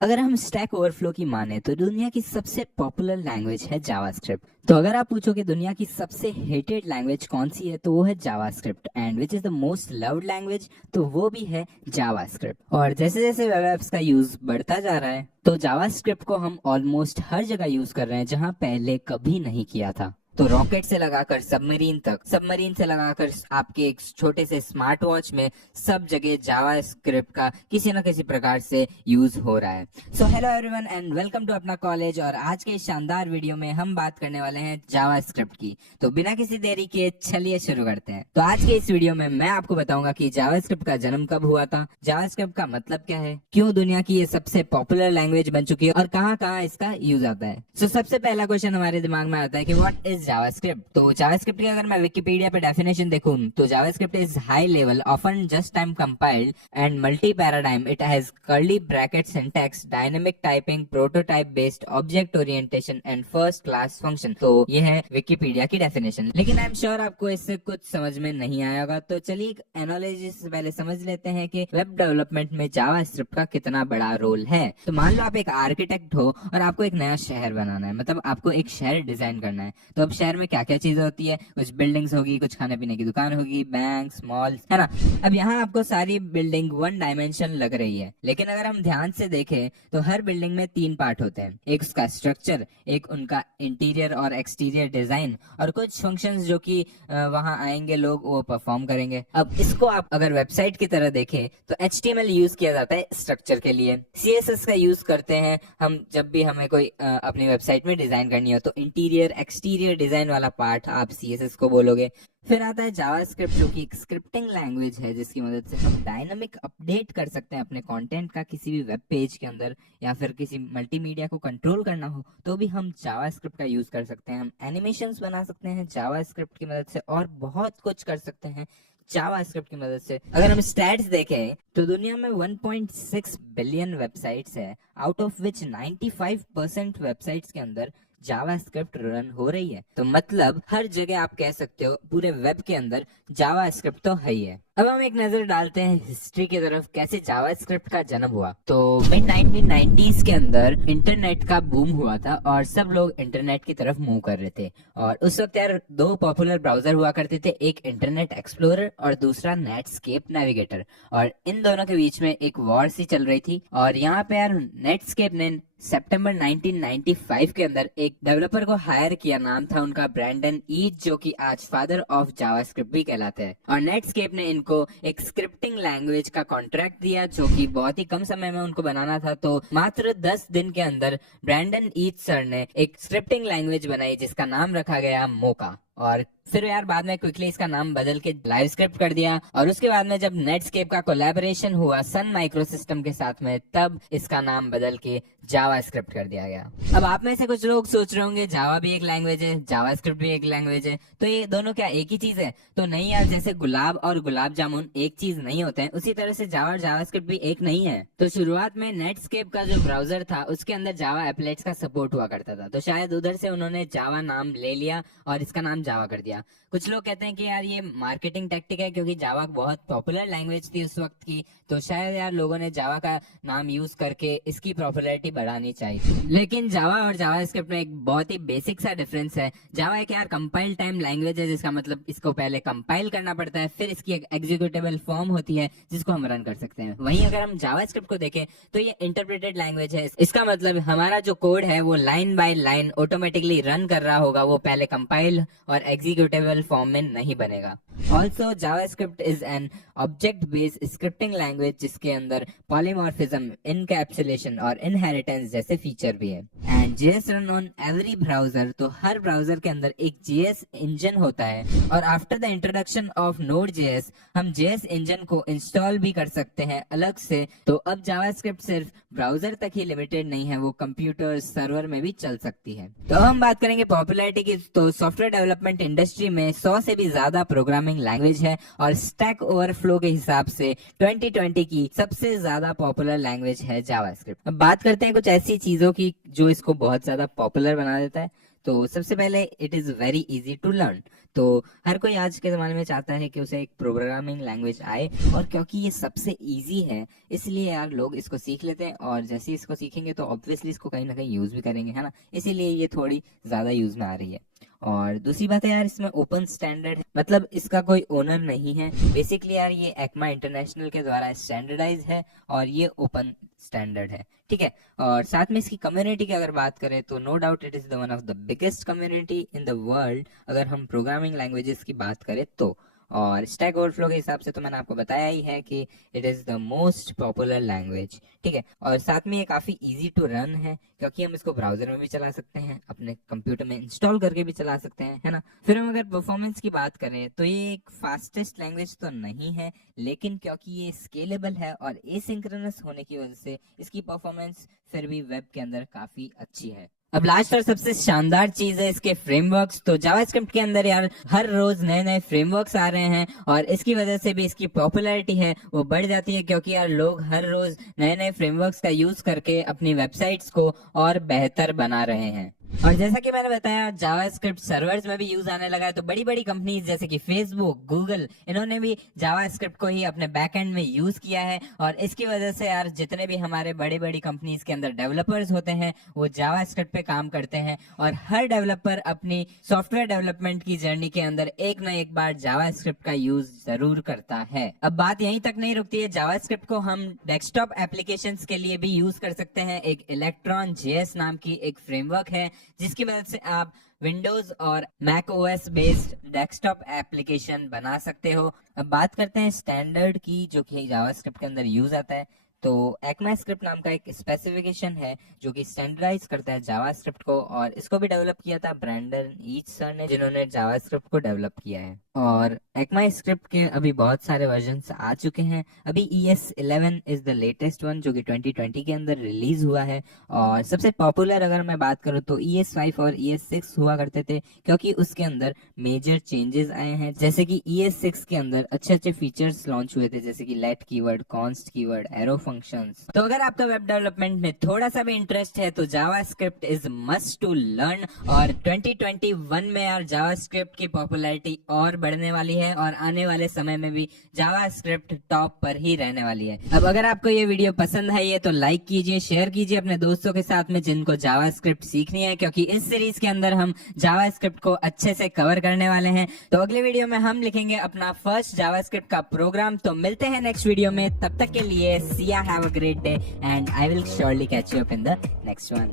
अगर हम stack overflow की माने तो दुनिया की सबसे पॉपुलर लैंग्वेज है जावास्क्रिप्ट। तो अगर आप पूछो कि दुनिया की सबसे हेटेड लैंग्वेज कौन सी है तो वो है JavaScript, and which is the most loved language तो वो भी है जावास्क्रिप्ट। और जैसे जैसे वेब एप्स का यूज बढ़ता जा रहा है तो जावास्क्रिप्ट को हम ऑलमोस्ट हर जगह यूज कर रहे हैं जहां पहले कभी नहीं किया था। तो रॉकेट से लगाकर सबमरीन तक, सबमरीन से लगाकर आपके एक छोटे से स्मार्ट वॉच में, सब जगह जावास्क्रिप्ट का किसी न किसी प्रकार से यूज हो रहा है। So hello everyone and welcome to अपना कॉलेज। और आज के इस शानदार वीडियो में हम बात करने वाले हैं जावास्क्रिप्ट की। तो बिना किसी देरी के चलिए शुरू करते हैं। तो आज के इस वीडियो में मैं आपको बताऊंगा कि जावास्क्रिप्ट का जन्म कब हुआ था, जावास्क्रिप्ट का मतलब क्या है, क्यों दुनिया की ये सबसे पॉपुलर लैंग्वेज बन चुकी है और कहाँ कहाँ इसका यूज आता है। सो सबसे पहला क्वेश्चन हमारे दिमाग में आता है कि व्हाट इज जावास्क्रिप्ट। तो जावास्क्रिप्ट की अगर मैं विकिपीडिया पे डेफिनेशन देखूं तो JavaScript is high level, often just time compiled and multi paradigm. It has curly bracket syntax, dynamic typing, prototype based, object orientation and first class function. तो ये है विकिपीडिया की डेफिनेशन, लेकिन आई एम श्योर आपको इससे कुछ समझ में नहीं आया होगा। तो चलिए एक एनालॉजी से पहले समझ लेते हैं कि वेब डेवलपमेंट में जावास्क्रिप्ट का कितना बड़ा रोल है। तो मान लो आप एक आर्किटेक्ट हो और आपको एक नया शहर बनाना है, मतलब आपको एक शहर डिजाइन करना है। तो अब शहर में क्या क्या चीजें होती है, कुछ बिल्डिंग्स होगी, कुछ खाने पीने की दुकान होगी, बैंक, मॉल्स, है ना। अब यहाँ आपको सारी बिल्डिंग वन डायमेंशन लग रही है, लेकिन अगर हम ध्यान से देखें तो हर बिल्डिंग में तीन पार्ट होते हैं, एक उसका स्ट्रक्चर, एक उनका इंटीरियर और एक्सटीरियर डिजाइन, और कुछ फंक्शंस जो कि वहां आएंगे लोग वो परफॉर्म करेंगे। अब इसको आप अगर वेबसाइट की तरह देखें तो HTML यूज किया जाता है स्ट्रक्चर के लिए, CSS का यूज करते हैं हम जब भी हमें कोई अपनी वेबसाइट में डिजाइन करनी हो। तो इंटीरियर एक्सटीरियर डिजाइन वाला पार्ट आप CSS को बोलोगे। फिर आता है जावास्क्रिप्ट जो कि एक स्क्रिप्टिंग लैंग्वेज है जिसकी मदद से हम डायनामिक अपडेट कर सकते हैं अपने कंटेंट का किसी भी वेब पेज के अंदर, या फिर किसी मल्टीमीडिया को कंट्रोल करना हो तो भी हम जावास्क्रिप्ट का यूज कर सकते हैं। हम एनिमेशंस बना सकते हैं जावास्क्रिप्ट की मदद से और बहुत कुछ कर सकते हैं जावास्क्रिप्ट की मदद से। अगर हम स्टैट्स देखें तो दुनिया में 1.6 बिलियन वेबसाइट्स है, आउट ऑफ विच 95% वेबसाइट्स के अंदर जावास्क्रिप्ट रन हो रही है। तो मतलब हर जगह आप कह सकते हो पूरे वेब के अंदर जावास्क्रिप्ट तो है ही है। अब हम एक नजर डालते हैं हिस्ट्री की तरफ, कैसे जावास्क्रिप्ट का जन्म हुआ। तो मिड 1990s के अंदर इंटरनेट का बूम हुआ था और सब लोग इंटरनेट की तरफ मूव कर रहे थे। और उस वक्त यार दो पॉपुलर ब्राउजर हुआ करते थे, एक इंटरनेट एक्सप्लोरर और दूसरा नेटस्केप नेविगेटर। और इन दोनों के बीच में एक वॉर सी चल रही थी। और यहाँ पे यार नेटस्केप ने सितंबर 1995 के अंदर एक डेवलपर को हायर किया, नाम था उनका ब्रैंडन ईच, जो कि आज फादर ऑफ जावास्क्रिप्ट भी कहलाते हैं। और नेटस्केप ने इनको एक स्क्रिप्टिंग लैंग्वेज का कॉन्ट्रैक्ट दिया जो कि बहुत ही कम समय में उनको बनाना था। तो मात्र 10 दिन के अंदर ब्रैंडन ईच सर ने एक स्क्रिप्टिंग लैंग्वेज बनाई जिसका नाम रखा गया मोका। और फिर यार बाद में क्विकली इसका नाम बदल के लाइव स्क्रिप्ट कर दिया। और उसके बाद में जब नेटस्केप का कोलैबोरेशन हुआ सन माइक्रोसिस्टम के साथ में, तब इसका नाम बदल के जावास्क्रिप्ट कर दिया गया। अब आप में से कुछ लोग सोच रहे होंगे जावा भी एक लैंग्वेज है, जावास्क्रिप्ट भी एक लैंग्वेज है, तो ये दोनों क्या एक ही चीज है? तो नहीं यार, जैसे गुलाब और गुलाब जामुन एक चीज नहीं होते हैं, उसी तरह से जावा और जावास्क्रिप्ट भी एक नहीं है। तो शुरुआत में नेटस्केप का जो ब्राउजर था उसके अंदर जावा एप्लेट्स का सपोर्ट हुआ करता था, तो शायद उधर से उन्होंने जावा नाम ले लिया और इसका नाम जावा कर दिया। कुछ लोग कहते हैं कि यार ये मार्केटिंग टैक्टिक है क्योंकि जावा बहुत पॉपुलर लैंग्वेज थी उस वक्त की, तो शायद यार लोगों ने जावा का नाम यूज करके इसकी पॉपुलैरिटी बढ़ानी चाहिए। लेकिन जावा और जावास्क्रिप्ट में एक बहुत ही बेसिक सा डिफरेंस है। जावा एक यार कंपाइल टाइम लैंग्वेज है, जिसका मतलब इसको पहले कंपाइल करना पड़ता है, फिर इसकी एक एग्जीक्यूटेबल फॉर्म होती है जिसको हम रन कर सकते हैं। वहीं अगर हम जावास्क्रिप्ट को देखें तो ये इंटरप्रेटेड लैंग्वेज है। इसका मतलब हमारा जो कोड है वो line by line automatically run कर रहा होगा, वो पहले कंपाइल और एग्जीक्यूटेबल फॉर्म में नहीं बनेगा। Also JavaScript is an object based scripting language जिसके अंदर पॉलीमॉर्फिज्म, इनकैप्सुलेशन और इनहेरिटेंस जैसे फीचर भी है। And JS run on every browser, तो हर ब्राउजर के अंदर एक जेएस इंजन होता है। और after the introduction of node JS हम जेएस इंजन को इंस्टॉल भी कर सकते हैं अलग से। तो अब जावास्क्रिप्ट सिर्फ ब्राउजर तक ही लिमिटेड नहीं है, वो कंप्यूटर सर्वर में भी चल सकती है। तो अब हम बात करेंगे पॉपुलैरिटी की। तो सॉफ्टवेयर डेवलपमेंट इंडस्ट्री में 100 से भी ज्यादा प्रोग्रामिंग लैंग्वेज है और स्टैक ओवरफ्लो के हिसाब से 2020 की सबसे ज्यादा पॉपुलर लैंग्वेज है जावास्क्रिप्ट। अब बात करते हैं कुछ ऐसी चीजों की जो इसको बहुत ज्यादा पॉपुलर बना देता है। तो सबसे पहले it is very easy to learn. तो हर कोई आज के ज़माने में चाहता है कि उसे एक प्रोग्रामिंग लैंग्वेज आए, और क्योंकि ये सबसे इजी है इसलिए यार लोग इसको सीख लेते हैं, और जैसे ही इसको सीखेंगे तो ऑब्वियसली इसको कहीं ना कहीं यूज़ भी करेंगे, है ना। इसीलिए ये थोड़ी ज़्यादा यूज़ में आ रही है। और दूसरी बात है यार, इसमें ओपन स्टैंडर्ड, मतलब इसका कोई ओनर नहीं है। बेसिकली यार ये एक्मा इंटरनेशनल के द्वारा स्टैंडर्डाइज है और ये ओपन स्टैंडर्ड है, ठीक है। और साथ में इसकी कम्युनिटी की अगर बात करें तो no doubt it is the one of the biggest community in the world, अगर हम प्रोग्रामिंग लैंग्वेजेस की बात करें तो। और स्टैक ओवरफ्लो के हिसाब से तो मैंने आपको बताया ही है कि it is the most popular language, ठीक है। और साथ में ये काफी इजी टू रन है, क्योंकि हम इसको ब्राउजर में भी चला सकते हैं, अपने कंप्यूटर में इंस्टॉल करके भी चला सकते हैं, है ना। फिर हम अगर परफॉर्मेंस की बात करें तो ये एक फास्टेस्ट लैंग्वेज तो नहीं है, लेकिन क्योंकि ये स्केलेबल है और एसिंक्रोनस होने की वजह से इसकी परफॉर्मेंस फिर भी वेब के अंदर काफी अच्छी है। अब लास्ट और सबसे शानदार चीज है इसके फ्रेमवर्क्स। तो जावास्क्रिप्ट के अंदर यार हर रोज नए नए फ्रेमवर्क्स आ रहे हैं, और इसकी वजह से भी इसकी पॉपुलैरिटी है वो बढ़ जाती है, क्योंकि यार लोग हर रोज नए नए फ्रेमवर्क्स का यूज करके अपनी वेबसाइट्स को और बेहतर बना रहे हैं। और जैसा कि मैंने बताया, जावास्क्रिप्ट सर्वर्स में भी यूज आने लगा है, तो बड़ी बड़ी कंपनीज जैसे कि फेसबुक, गूगल, इन्होंने भी जावास्क्रिप्ट को ही अपने बैकएंड में यूज किया है। और इसकी वजह से यार जितने भी हमारे बड़ी बड़ी कंपनीज के अंदर डेवलपर्स होते हैं वो जावास्क्रिप्ट पे काम करते हैं, और हर डेवलपर अपनी सॉफ्टवेयर डेवलपमेंट की जर्नी के अंदर एक ना एक बार जावास्क्रिप्ट का यूज जरूर करता है। अब बात यहीं तक नहीं रुकती है, जावास्क्रिप्ट को हम डेस्कटॉप एप्लीकेशंस के लिए भी यूज कर सकते हैं। एक इलेक्ट्रॉन जेएस नाम की एक फ्रेमवर्क है, जिसकी मदद से आप विंडोज और Mac OS based desktop application बना सकते हो। अब बात करते हैं स्टैंडर्ड की, जो कि जावास्क्रिप्ट के अंदर यूज आता है। तो ECMAScript नाम का एक स्पेसिफिकेशन है जो कि स्टैंडर्डाइज करता है जावास्क्रिप्ट को, और इसको भी डेवलप किया था ब्रैंडन ईच सर ने, जिन्होंने जावास्क्रिप्ट को डेवलप किया है। और ECMAScript के अभी बहुत सारे वर्जन्स आ चुके हैं। अभी ES11 is the latest one, जो कि 2020 के अंदर रिलीज हुआ है। और सबसे पॉपुलर अगर मैं बात करूँ तो ES5 और ES6 हुआ करते थे, क्योंकि उसके अंदर मेजर चेंजेस आए हैं। जैसे कि ES6 के अंदर अच्छे अच्छे फीचर्स लॉन्च हुए थे, जैसे कि let keyword, const keyword, arrow functions. तो अगर आपका वेब डेवलपमेंट में थोड़ा सा भी इंटरेस्ट है तो JavaScript is must to learn. और 2021 में यार जावास्क्रिप्ट की पॉपुलैरिटी और बढ़ने वाली है, और आने वाले समय में भी जावास्क्रिप्ट टॉप पर ही रहने वाली है। अब अगर आपको ये वीडियो पसंद आई है तो लाइक कीजिए, शेयर कीजिए अपने दोस्तों के साथ में जिनको जावास्क्रिप्ट सीखनी है, क्योंकि इस सीरीज के अंदर हम जावास्क्रिप्ट को अच्छे से कवर करने वाले हैं। तो अगले वीडियो में हम लिखेंगे अपना फर्स्ट जावास्क्रिप्ट का प्रोग्राम। तो मिलते हैं नेक्स्ट वीडियो में, तब तक के लिए see ya, have a great day, and I will surely catch you up in the next one.